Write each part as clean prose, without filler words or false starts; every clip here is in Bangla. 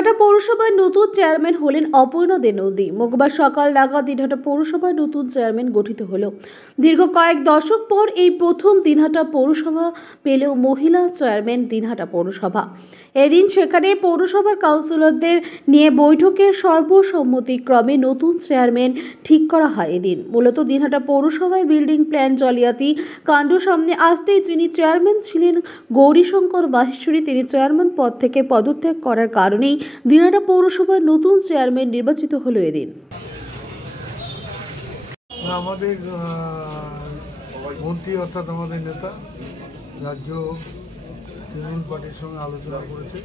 দিনহাটা পৌরসভার নতুন চেয়ারম্যান হলেন অপর্ণা দে নন্দী। মঙ্গলবার সকাল নাগাদ দিনহাটা পৌরসভার নতুন চেয়ারম্যান গঠিত হলো। দীর্ঘ কয়েক দশক পর এই প্রথম দিনহাটা পৌরসভা পেল মহিলা চেয়ারম্যান দিনহাটা পৌরসভা। এদিন সেখানে পৌরসভার কাউন্সিলরদের নিয়ে বৈঠকের সর্বসম্মতিক্রমে নতুন চেয়ারম্যান ঠিক করা হয়। এদিন মূলত দিনহাটা পৌরসভায় বিল্ডিং প্ল্যান জালিয়াতি কাণ্ড সামনে আসতেই যিনি চেয়ারম্যান ছিলেন গৌরীশঙ্কর মাহেশ্বরী, তিনি চেয়ারম্যান পদ থেকে পদত্যাগ করার কারণেই দিনহাটা পৌরসভার নতুন চেয়ারম্যান নির্বাচিত হলো। এদিন আমাদের মন্ত্রী অর্থাৎ আমাদের নেতা রাজ্য তৃণমূল পার্টির সঙ্গে আলোচনা করেছে,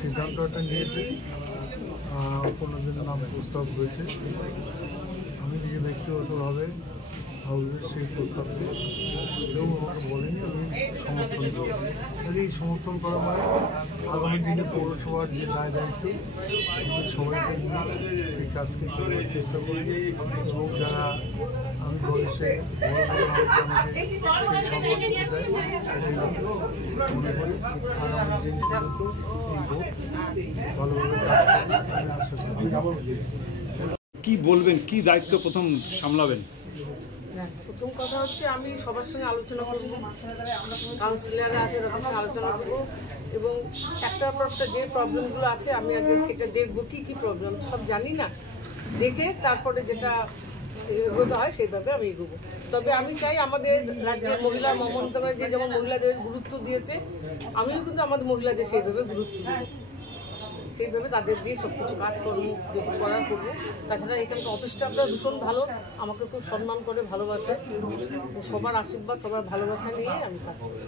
সিদ্ধান্ত একটা নিয়েছে, কোনোদিন নাম প্রস্তাব হয়েছে। আমি নিজে ব্যক্তিগতভাবে হাউসের সেই প্রস্তাবকে কেউ আমাকে বলেনি, আমি সমর্থন করেছি। এই সমর্থন করা মানে আগামী দিনে পৌরসভার যে দায় দায়িত্ব সবাইকে নিয়ে এই কাজকে করার চেষ্টা করি এবং যারা আমি বয়সে বড় বড় আমাকে সেই সম্মানটুকু দেয় মনে করি আগামী দিন পর্যন্ত এই ভোট ভালোভাবে কাজ করবে আমি আশা করি। কি বলবেন, কি দায়িত্ব প্রথম সামলাবেন? প্রথম কথা হচ্ছে আমি সবার সঙ্গে আলোচনা করব, কাউন্সিলররা আছে তাদের সঙ্গে আলোচনা করব এবং একটার পর একটা যে প্রবলেমগুলো আছে আমি আগে সেটা দেখবো, কি প্রবলেম সব জানি না, দেখে তারপরে যেটা এগোতে হয় সেইভাবে আমি এগোবো। তবে আমি চাই আমাদের রাজ্যের মহিলা মমতা ব্যানার্জি যেমন মহিলাদের গুরুত্ব দিয়েছে, আমিও কিন্তু আমাদের মহিলাদের সেইভাবে গুরুত্ব দেবো, সেইভাবে তাদের দিয়ে সব কিছু কাজকর্ম যেটা করার করবো। তাছাড়া এখানকার অফিস স্টাফরা ভীষণ ভালো, আমাকে খুব সম্মান করে ভালোবাসে, সবার আশীর্বাদ সবার ভালোবাসা নিয়ে আমি কাজ করি।